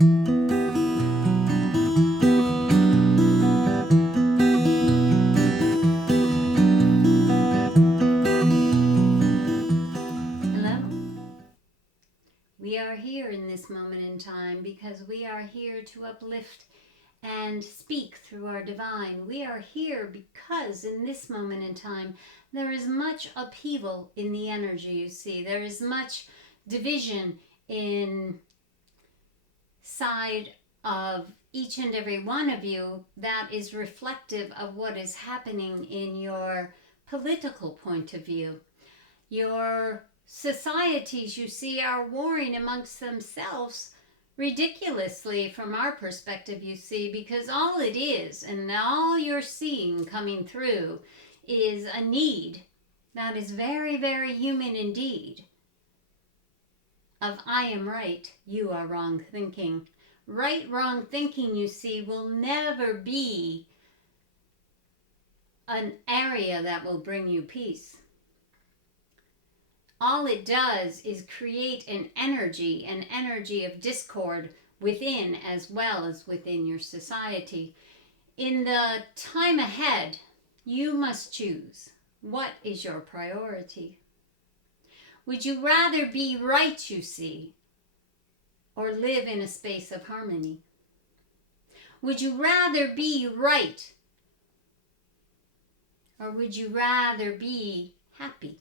We are here in this moment in time because we are here to uplift and speak through our divine. We are here because in this moment in time there is much upheaval in the energy, you see. There is much division inside of each and every one of you that is reflective of what is happening in your political point of view. Your societies, you see, are warring amongst themselves ridiculously from our perspective, you see, because all it is and all you're seeing coming through is a need that is very, very human indeed of I am right, you are wrong thinking. Right, wrong thinking, you see, will never be an area that will bring you peace. All it does is create an energy of discord within as well as within your society. In the time ahead, you must choose. What is your priority? Would you rather be right, you see, or live in a space of harmony? Would you rather be right, or would you rather be happy?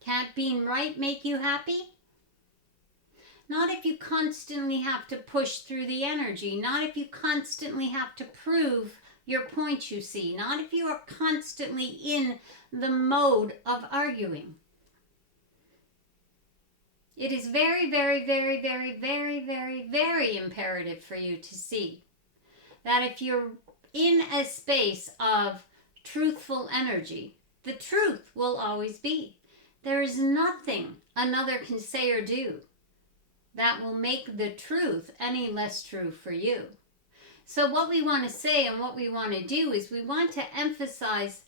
Can't being right make you happy? Not if you constantly have to push through the energy. Not if you constantly have to prove your point, you see. Not if you are constantly in the mode of arguing. It is very, very, very, very, very, very, very imperative for you to see that if you're in a space of truthful energy, the truth will always be. There is nothing another can say or do that will make the truth any less true for you. So what we want to say and what we want to do is we want to emphasize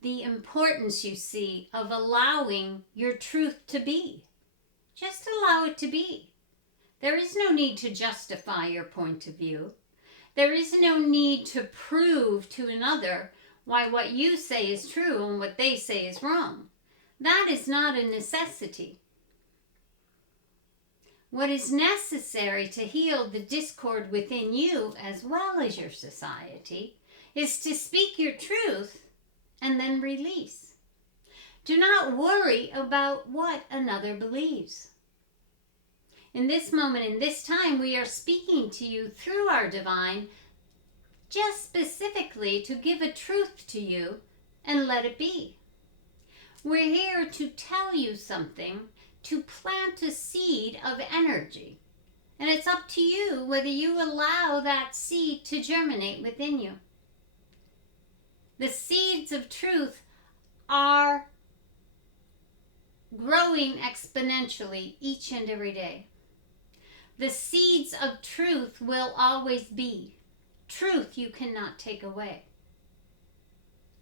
the importance, you see, of allowing your truth to be. Just allow it to be. There is no need to justify your point of view. There is no need to prove to another why what you say is true and what they say is wrong. That is not a necessity. What is necessary to heal the discord within you as well as your society is to speak your truth and then release. Do not worry about what another believes. In this moment, in this time, we are speaking to you through our divine, just specifically to give a truth to you and let it be. We're here to tell you something, to plant a seed of energy. And it's up to you whether you allow that seed to germinate within you. The seeds of truth are growing exponentially each and every day. The seeds of truth will always be. Truth you cannot take away.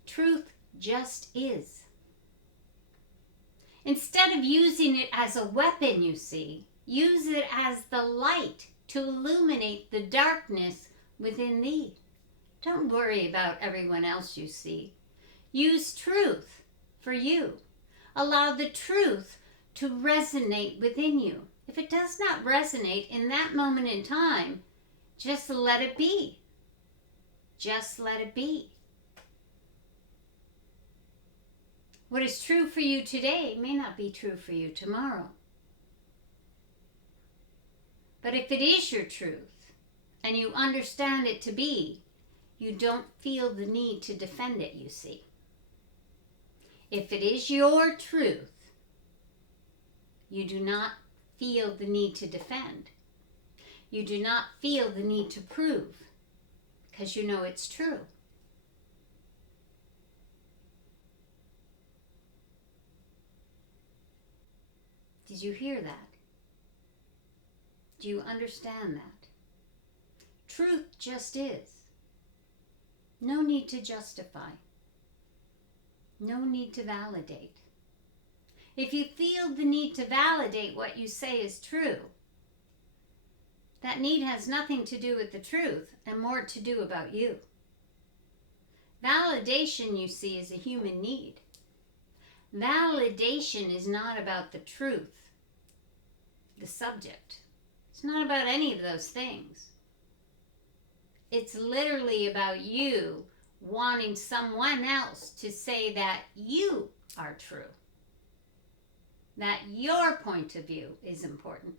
Truth just is. Instead of using it as a weapon, you see, use it as the light to illuminate the darkness within thee. Don't worry about everyone else you see. Use truth for you. Allow the truth to resonate within you. If it does not resonate in that moment in time, just let it be. Just let it be. What is true for you today may not be true for you tomorrow. But if it is your truth and you understand it to be, you don't feel the need to defend it, you see. If it is your truth, you do not feel the need to defend. You do not feel the need to prove because you know it's true. Did you hear that? Do you understand that? Truth just is. No need to justify. No need to validate. If you feel the need to validate what you say is true, that need has nothing to do with the truth and more to do about you. Validation, you see, is a human need. Validation is not about the truth, the subject. It's not about any of those things. It's literally about you wanting someone else to say that you are true, that your point of view is important.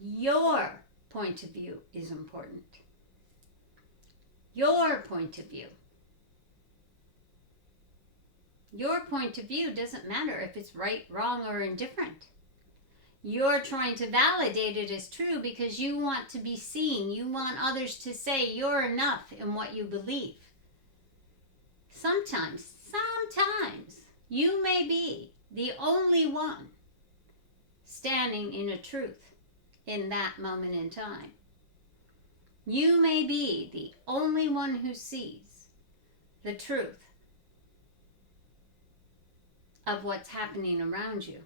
Your point of view is important. Your point of view. Your point of view doesn't matter if it's right, wrong, or indifferent. You're trying to validate it as true because you want to be seen. You want others to say you're enough in what you believe. Sometimes, you may be the only one standing in a truth in that moment in time. You may be the only one who sees the truth of what's happening around you.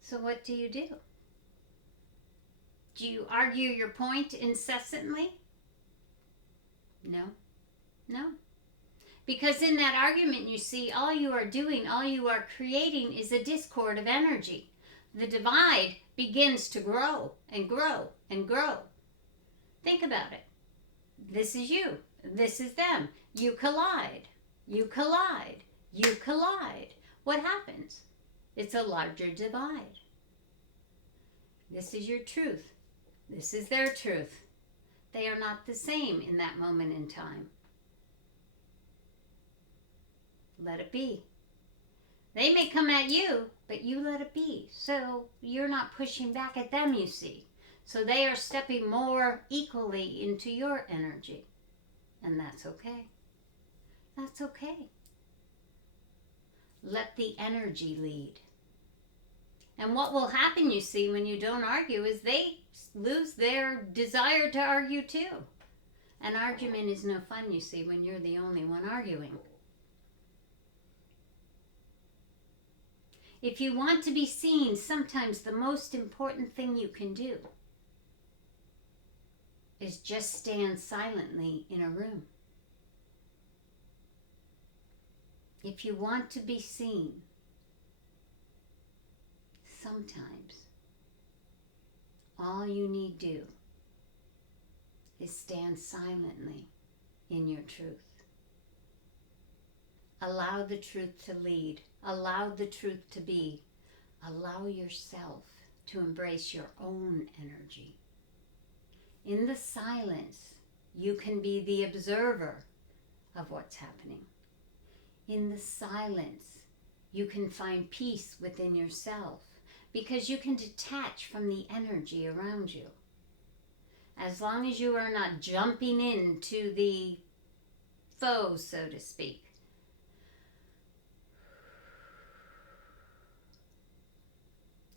So what do? Do you argue your point incessantly? No. Because in that argument, you see, all you are doing, all you are creating is a discord of energy. The divide begins to grow and grow and grow. Think about it. This is you. This is them. You collide. You collide. You collide. What happens? It's a larger divide. This is your truth. This is their truth. They are not the same in that moment in time. Let it be. They may come at you, but you let it be. So you're not pushing back at them, you see. So they are stepping more equally into your energy. And that's okay. That's okay. Let the energy lead. And what will happen, you see, when you don't argue is they lose their desire to argue too. An argument is no fun, you see, when you're the only one arguing. If you want to be seen, sometimes the most important thing you can do is just stand silently in a room. If you want to be seen, sometimes all you need do is stand silently in your truth. Allow the truth to lead. Allow the truth to be. Allow yourself to embrace your own energy. In the silence, you can be the observer of what's happening. In the silence, you can find peace within yourself because you can detach from the energy around you. As long as you are not jumping into the foe, so to speak.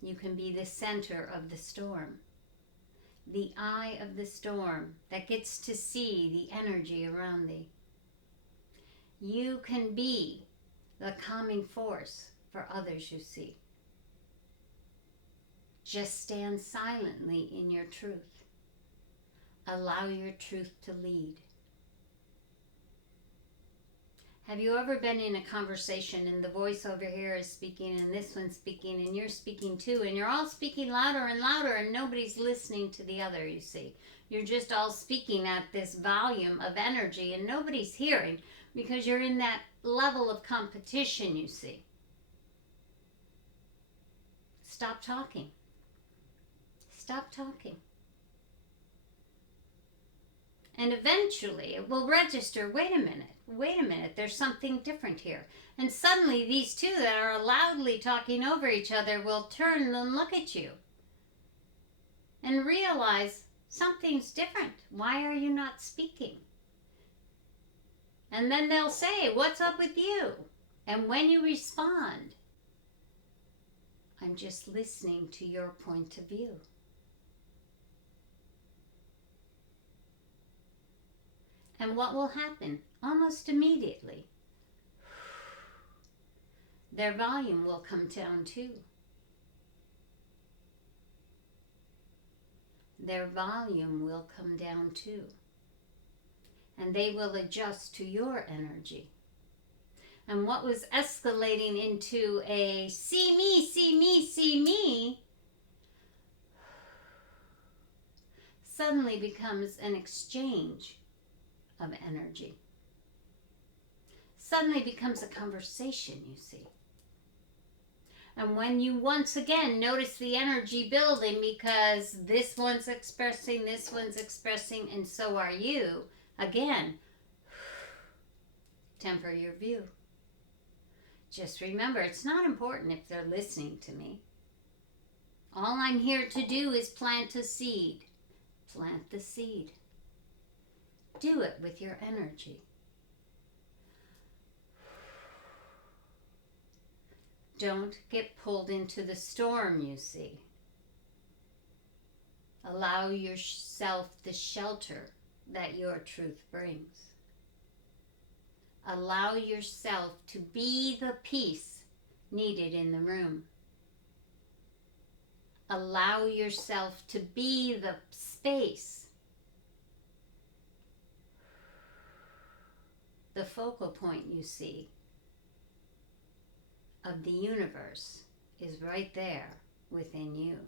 You can be the center of the storm, the eye of the storm that gets to see the energy around thee. You can be the calming force for others you see. Just stand silently in your truth. Allow your truth to lead. Have you ever been in a conversation and the voice over here is speaking and this one's speaking and you're speaking too and you're all speaking louder and louder and nobody's listening to the other, you see. You're just all speaking at this volume of energy and nobody's hearing because you're in that level of competition, you see. Stop talking. Stop talking. And eventually it will register, wait a minute, there's something different here. And suddenly these two that are loudly talking over each other will turn and look at you and realize something's different. Why are you not speaking? And then they'll say, what's up with you? And when you respond, I'm just listening to your point of view. And what will happen? Almost immediately, their volume will come down too. Their volume will come down too. And they will adjust to your energy. And what was escalating into a see me, see me, see me, suddenly becomes an exchange of energy. Suddenly becomes a conversation, you see. And when you once again notice the energy building, because this one's expressing, and so are you, again, temper your view. Just remember, it's not important if they're listening to me. All I'm here to do is plant a seed. Plant the seed. Do it with your energy. Don't get pulled into the storm, you see. Allow yourself the shelter that your truth brings. Allow yourself to be the peace needed in the room. Allow yourself to be the space, the focal point, you see, of the universe is right there within you.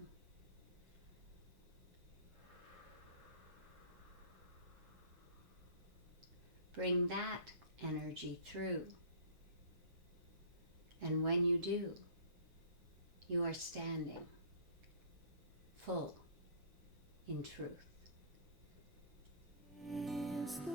Bring that energy through. And when you do, you are standing full in truth. Is the